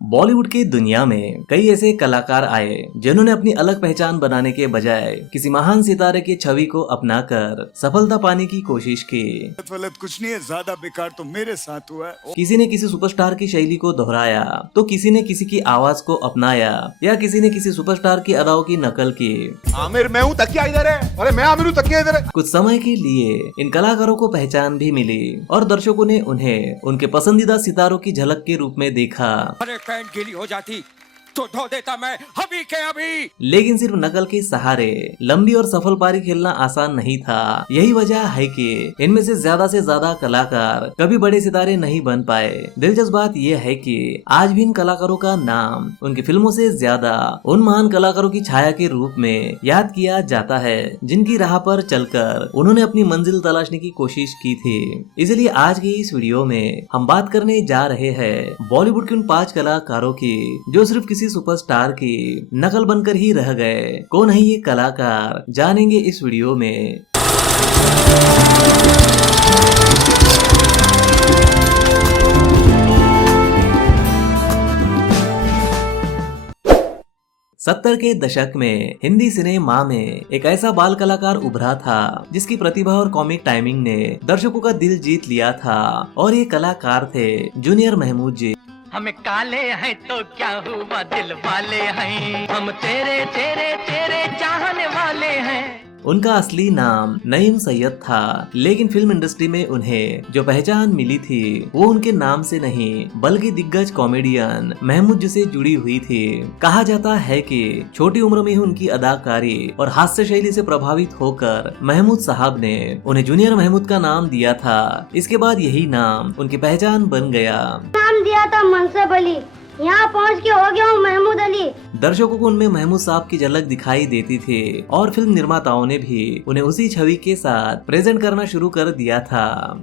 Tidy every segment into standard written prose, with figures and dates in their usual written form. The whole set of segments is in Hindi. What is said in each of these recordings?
बॉलीवुड की दुनिया में कई ऐसे कलाकार आए जिन्होंने अपनी अलग पहचान बनाने के बजाय किसी महान सितारे की छवि को अपनाकर सफलता पाने की कोशिश की। कुछ नहीं है, ज्यादा बेकार तो मेरे साथ हुआ है। किसी ने किसी सुपरस्टार की शैली को दोहराया तो किसी ने किसी की आवाज को अपनाया या किसी ने किसी सुपरस्टार की अदाओं की नकल की। आमिर मैं हूँ, तकिया इधर है। अरे मैं आमिर हूँ, तकिया इधर है। कुछ समय के लिए इन कलाकारों को पहचान भी मिली और दर्शकों ने उन्हें उनके पसंदीदा सितारों की झलक के रूप में देखा। पैंट गीली हो जाती तो धो देता मैं अभी के अभी। लेकिन सिर्फ नकल के सहारे लंबी और सफल पारी खेलना आसान नहीं था। यही वजह है कि इनमें से ज्यादा कलाकार कभी बड़े सितारे नहीं बन पाए। दिलचस्प बात यह है कि आज भी इन कलाकारों का नाम उनकी फिल्मों से ज्यादा उन महान कलाकारों की छाया के रूप में याद किया जाता है जिनकी राह पर चलकर उन्होंने अपनी मंजिल तलाशने की कोशिश की थी। इसलिए आज के इस वीडियो में हम बात करने जा रहे हैं बॉलीवुड के उन 5 कलाकारों की जो सिर्फ किसी सुपरस्टार की नकल बनकर ही रह गए। कौन है ये कलाकार, जानेंगे इस वीडियो में। सत्तर के दशक में हिंदी सिनेमा में एक ऐसा बाल कलाकार उभरा था जिसकी प्रतिभा और कॉमिक टाइमिंग ने दर्शकों का दिल जीत लिया था और ये कलाकार थे जूनियर महमूद जी। हम काले हैं तो क्या हुआ, दिल वाले हैं हम, तेरे तेरे तेरे चाहने वाले हैं। उनका असली नाम नईम सैयद था, लेकिन फिल्म इंडस्ट्री में उन्हें जो पहचान मिली थी वो उनके नाम से नहीं बल्कि दिग्गज कॉमेडियन महमूद जी से जुड़ी हुई थी। कहा जाता है कि छोटी उम्र में ही उनकी अदाकारी और हास्य शैली से प्रभावित होकर महमूद साहब ने उन्हें जूनियर महमूद का नाम दिया था। इसके बाद यही नाम उनकी पहचान बन गया। नाम दिया था मनसब अली, यहाँ पहुँच के हो गया हूँ महमूद अली। दर्शकों को उनमें महमूद साहब की झलक दिखाई देती थी और फिल्म निर्माताओं ने भी उन्हें उसी छवि के साथ प्रेजेंट करना शुरू कर दिया था।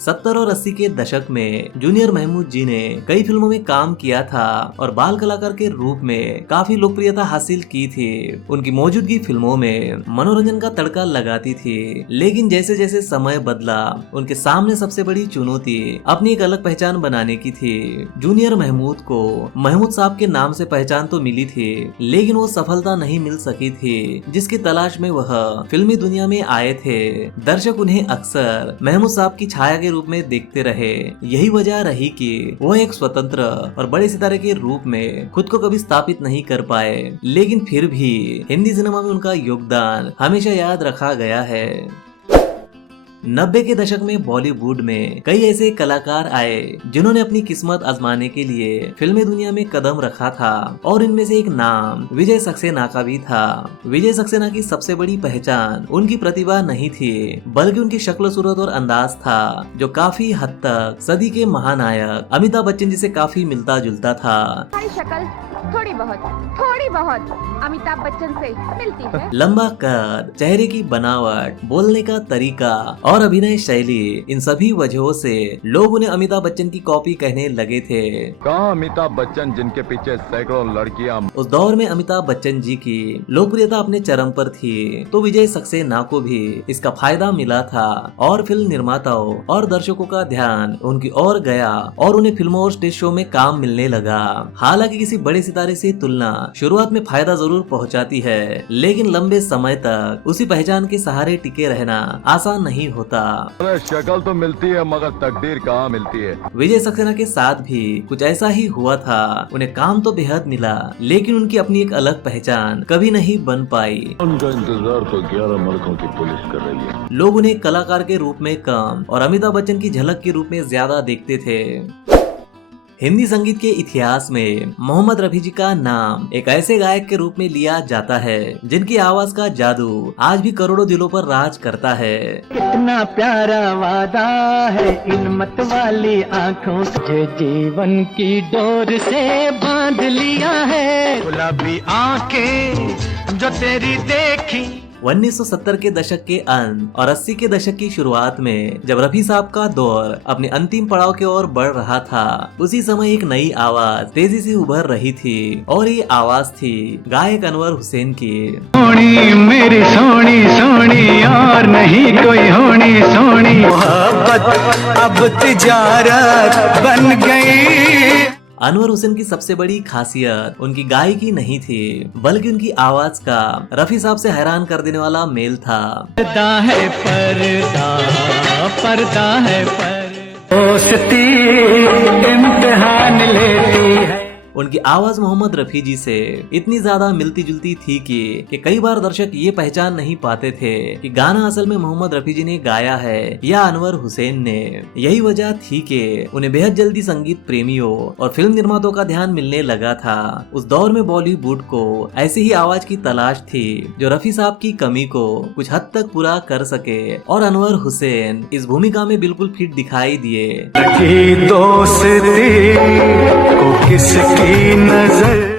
70 और 80 के दशक में जूनियर महमूद जी ने कई फिल्मों में काम किया था और बाल कलाकार के रूप में काफी लोकप्रियता हासिल की थी। उनकी मौजूदगी फिल्मों में मनोरंजन का तड़का लगाती थी, लेकिन जैसे जैसे समय बदला उनके सामने सबसे बड़ी चुनौती अपनी एक अलग पहचान बनाने की थी। जूनियर महमूद को महमूद साहब के नाम से पहचान तो मिली थी, लेकिन वो सफलता नहीं मिल सकी थी जिसकी तलाश में वह फिल्मी दुनिया में आए थे। दर्शक उन्हें अक्सर महमूद साहब की छाया के रूप में देखते रहे। यही वजह रही कि वह एक स्वतंत्र और बड़े सितारे के रूप में खुद को कभी स्थापित नहीं कर पाए, लेकिन फिर भी हिंदी सिनेमा में उनका योगदान हमेशा याद रखा गया है। 90 के दशक में बॉलीवुड में कई ऐसे कलाकार आए जिन्होंने अपनी किस्मत आजमाने के लिए फिल्मी दुनिया में कदम रखा था और इनमें से एक नाम विजय सक्सेना का भी था। विजय सक्सेना की सबसे बड़ी पहचान उनकी प्रतिभा नहीं थी बल्कि उनकी शक्ल सूरत और अंदाज था जो काफी हद तक सदी के महानायक अमिताभ बच्चन जी से काफी मिलता जुलता था। शक्ल थोड़ी बहुत अमिताभ बच्चन से मिलती है। लंबा कद, चेहरे की बनावट, बोलने का तरीका और अभिनय शैली, इन सभी वजहों से लोग उन्हें अमिताभ बच्चन की कॉपी कहने लगे थे। कहाँ अमिताभ बच्चन जिनके पीछे सैकड़ों लड़कियां। उस दौर में अमिताभ बच्चन जी की लोकप्रियता अपने चरम पर थी, तो विजय सक्सेना को भी इसका फायदा मिला था और फिल्म निर्माताओं और दर्शकों का ध्यान उनकी ओर गया और उन्हें फिल्मों और स्टेज शो में काम मिलने लगा। हालांकि किसी बड़े सितारे से तुलना शुरुआत में फायदा जरूर पहुंचाती है, लेकिन लंबे समय तक उसी पहचान के सहारे टिके रहना आसान नहीं होता। अरे शक्ल तो मिलती है मगर तकदीर कहाँ मिलती है। विजय सक्सेना के साथ भी कुछ ऐसा ही हुआ था। उन्हें काम तो बेहद मिला, लेकिन उनकी अपनी एक अलग पहचान कभी नहीं बन पाई। उनका इंतजार तो 11 मुल्कों की पुलिस कर रही है। लोग उन्हें कलाकार के रूप में कम और अमिताभ बच्चन की झलक के रूप में ज्यादा देखते थे। हिंदी संगीत के इतिहास में मोहम्मद रफी जी का नाम एक ऐसे गायक के रूप में लिया जाता है जिनकी आवाज का जादू आज भी करोड़ों दिलों पर राज करता है। कितना प्यारा वादा है इन मत वाली आँखों से, जीवन की डोर से बांध लिया है, गुलाबी आँखें जो तेरी देखी। 1970 के दशक के अंत और 80 के दशक की शुरुआत में जब रफी साहब का दौर अपने अंतिम पड़ाव की ओर बढ़ रहा था, उसी समय एक नई आवाज तेजी से उभर रही थी और ये आवाज थी गायक अनवर हुसैन की। सोनी मेरी सोनी सोनी और नहीं कोई होनी सोनी, मोहब्बत मोहब्बत अब तिजारत बन गई। अनवर हुसैन की सबसे बड़ी खासियत उनकी गायकी नहीं थी, बल्कि उनकी आवाज का रफी साहब से हैरान कर देने वाला मेल था। पर्दा है पर्दा, पर्दा है पर्दा, दोस्ती इम्तिहान लेती है। उनकी आवाज मोहम्मद रफी जी से इतनी ज्यादा मिलती जुलती थी कि कई बार दर्शक ये पहचान नहीं पाते थे कि गाना असल में मोहम्मद रफी जी ने गाया है या अनवर हुसैन ने। यही वजह थी कि उन्हें बेहद जल्दी संगीत प्रेमियों और फिल्म निर्माताओं का ध्यान मिलने लगा था। उस दौर में बॉलीवुड को ऐसी ही आवाज की तलाश थी जो रफी साहब की कमी को कुछ हद तक पूरा कर सके, और अनवर हुसैन इस भूमिका में बिल्कुल फिट दिखाई दिए। दोस्ती को किसकी नजर,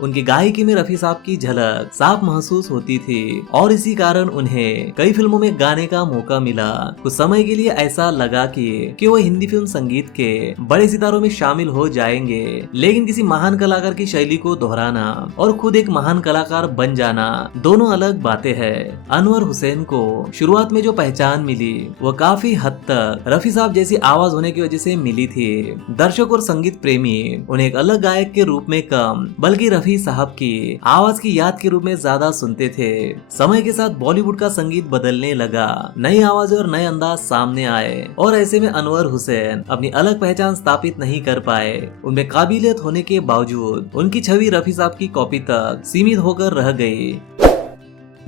उनकी गायकी में रफी साहब की झलक साफ महसूस होती थी और इसी कारण उन्हें कई फिल्मों में गाने का मौका मिला। कुछ समय के लिए ऐसा लगा कि वो हिंदी फिल्म संगीत के बड़े सितारों में शामिल हो जाएंगे, लेकिन किसी महान कलाकार की शैली को दोहराना और खुद एक महान कलाकार बन जाना दोनों अलग बातें हैं। अनवर हुसैन को शुरुआत में जो पहचान मिली वो काफी हद तक रफी साहब जैसी आवाज होने की वजह से मिली थी। दर्शक और संगीत प्रेमी उन्हें एक अलग गायक के रूप में कम बल्कि रफी साहब की आवाज की याद के रूप में ज्यादा सुनते थे। समय के साथ बॉलीवुड का संगीत बदलने लगा, नई आवाज और नए अंदाज सामने आए और ऐसे में अनवर हुसैन अपनी अलग पहचान स्थापित नहीं कर पाए। उनमें काबिलियत होने के बावजूद उनकी छवि रफी साहब की कॉपी तक सीमित होकर रह गई।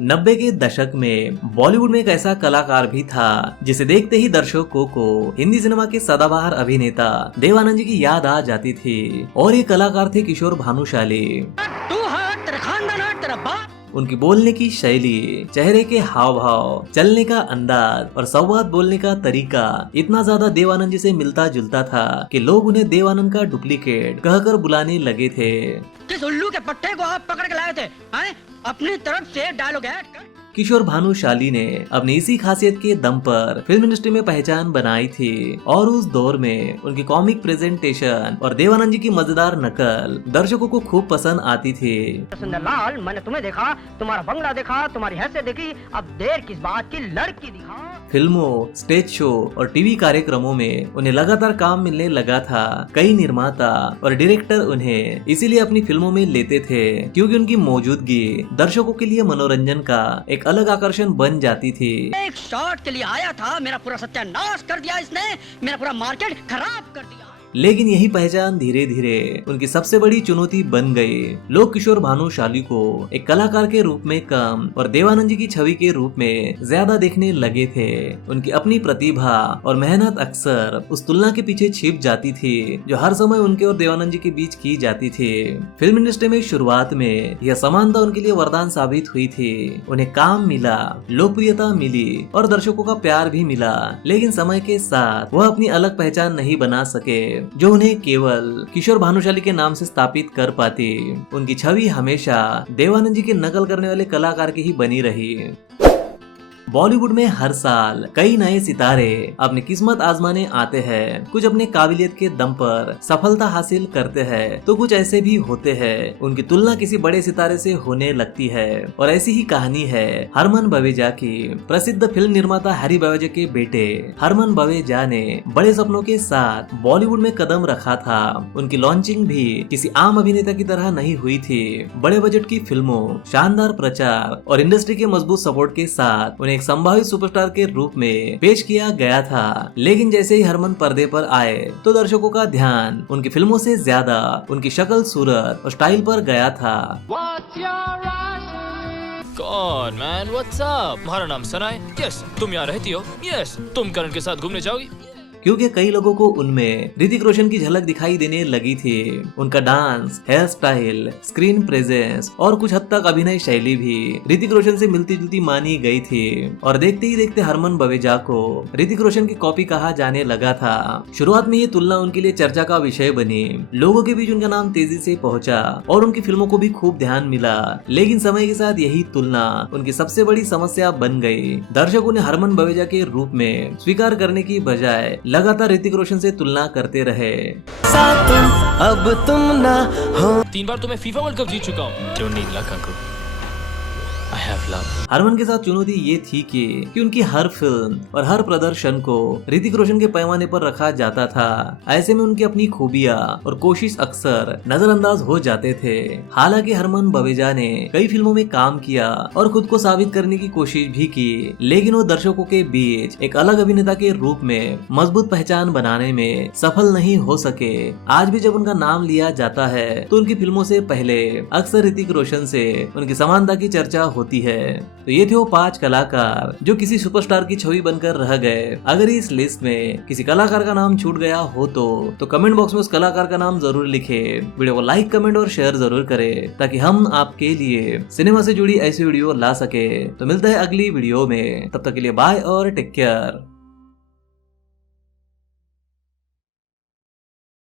90 के दशक में बॉलीवुड में एक ऐसा कलाकार भी था जिसे देखते ही दर्शकों को हिंदी सिनेमा के सदाबहार अभिनेता देवानंद जी की याद आ जाती थी, और ये कलाकार थे किशोर भानुशाली। उनकी बोलने की शैली, चेहरे के हाव भाव, चलने का अंदाज और संवाद बोलने का तरीका इतना ज्यादा देवानंद जी से मिलता जुलता था कि लोग उन्हें देवानंद का डुप्लीकेट कहकर बुलाने लगे थे। किस उल्लू के पट्टे को आप पकड़ के लाए थे? अपनी तरफ से डायलॉग ऐड कर। किशोर भानुशाली ने अपनी इसी खासियत के दम पर फिल्म इंडस्ट्री में पहचान बनाई थी, और उस दौर में उनकी कॉमिक प्रेजेंटेशन और देवानंद जी की मजेदार नकल दर्शकों को खूब पसंद आती थी। सुंदरलाल, मैंने तुम्हें देखा, तुम्हारा बंगला देखा, तुम्हारी हैसियत देखी, अब देर किस बात की, लड़की दिखा। फिल्मों, स्टेज शो और टीवी कार्यक्रमों में उन्हें लगातार काम मिलने लगा था। कई निर्माता और डायरेक्टर उन्हें इसीलिए अपनी फिल्मों में लेते थे क्योंकि उनकी मौजूदगी दर्शकों के लिए मनोरंजन का एक अलग आकर्षण बन जाती थी। एक शॉट के लिए आया था, मेरा पूरा सत्यानाश कर दिया इसने, मेरा पूरा मार्केट खराब कर दिया। लेकिन यही पहचान धीरे धीरे उनकी सबसे बड़ी चुनौती बन गई। लोग किशोर भानुशाली को एक कलाकार के रूप में कम और देवानंद जी की छवि के रूप में ज्यादा देखने लगे थे। उनकी अपनी प्रतिभा और मेहनत अक्सर उस तुलना के पीछे छिप जाती थी जो हर समय उनके और देवानंद जी के बीच की जाती थी। फिल्म इंडस्ट्री में शुरुआत में यह समानता उनके लिए वरदान साबित हुई थी। उन्हें काम मिला, लोकप्रियता मिली और दर्शकों का प्यार भी मिला, लेकिन समय के साथ वह अपनी अलग पहचान नहीं बना सके जो उन्हें केवल किशोर भानुशाली के नाम से स्थापित कर पाती। उनकी छवि हमेशा देवानंद जी की नकल करने वाले कलाकार की ही बनी रही। बॉलीवुड में हर साल कई नए सितारे अपनी किस्मत आजमाने आते हैं। कुछ अपने काबिलियत के दम पर सफलता हासिल करते हैं तो कुछ ऐसे भी होते हैं उनकी तुलना किसी बड़े सितारे से होने लगती है। और ऐसी ही कहानी है हरमन बवेजा की। प्रसिद्ध फिल्म निर्माता हैरी बवेजा के बेटे हरमन बवेजा ने बड़े सपनों के साथ बॉलीवुड में कदम रखा था। उनकी लॉन्चिंग भी किसी आम अभिनेता की तरह नहीं हुई थी। बड़े बजट की फिल्मों, शानदार प्रचार और इंडस्ट्री के मजबूत सपोर्ट के साथ उन्हें संभावित सुपरस्टार के रूप में पेश किया गया था। लेकिन जैसे ही हरमन पर्दे पर आए तो दर्शकों का ध्यान उनकी फिल्मों से ज्यादा उनकी शक्ल, सूरत और स्टाइल पर गया था। कौन मैन, व्हाट्स अप? हमारा नाम सना है। यस, तुम यहाँ रहती हो? यस, तुम करण के साथ घूमने जाओगी? क्योंकि कई लोगों को उनमें ऋतिक रोशन की झलक दिखाई देने लगी थी। उनका dance, hair style, screen presence और कुछ हद तक अभिनय शैली भी ऋतिक रोशन से मिलती जुलती मानी गई थी। और देखते ही देखते हरमन बवेजा को ऋतिक रोशन की कॉपी कहा जाने लगा था। शुरुआत में ये तुलना उनके लिए चर्चा का विषय बनी। लोगों के बीच उनका नाम तेजी से पहुंचा और उनकी फिल्मों को भी खूब ध्यान मिला। लेकिन समय के साथ यही तुलना उनकी सबसे बड़ी समस्या बन गई। दर्शक उन्हें हरमन बवेजा के रूप में स्वीकार करने की बजाय लगातार ऋतिक रोशन से तुलना करते रहे। अब तुम ना हो। 3 बार तो मैं फीफा वर्ल्ड कप जीत चुका हूँ। 19 lakh I have love. Harman के साथ चुनौती ये थी कि उनकी हर फिल्म और हर प्रदर्शन को ऋतिक रोशन के पैमाने पर रखा जाता था। ऐसे में उनकी अपनी खूबियां और कोशिश अक्सर नजरअंदाज हो जाते थे। हालांकि हरमन बवेजा ने कई फिल्मों में काम किया और खुद को साबित करने की कोशिश भी की, लेकिन वो दर्शकों के बीच एक अलग अभिनेता के रूप में मजबूत पहचान बनाने में सफल नहीं हो सके। आज भी जब उनका नाम लिया जाता है तो उनकी फिल्मों से पहले अक्सर ऋतिक रोशन से उनकी समानता की चर्चा होती है। तो ये थे वो 5 कलाकार जो किसी सुपरस्टार की छवि बनकर रह गए। अगर इस लिस्ट में किसी कलाकार का नाम छूट गया हो तो कमेंट बॉक्स में उस कलाकार का नाम जरूर लिखे। वीडियो को लाइक, कमेंट और शेयर जरूर करें ताकि हम आपके लिए सिनेमा से जुड़ी ऐसी वीडियो ला सके। तो मिलते हैं अगली वीडियो में, तब तक के लिए बाय और टेक केयर।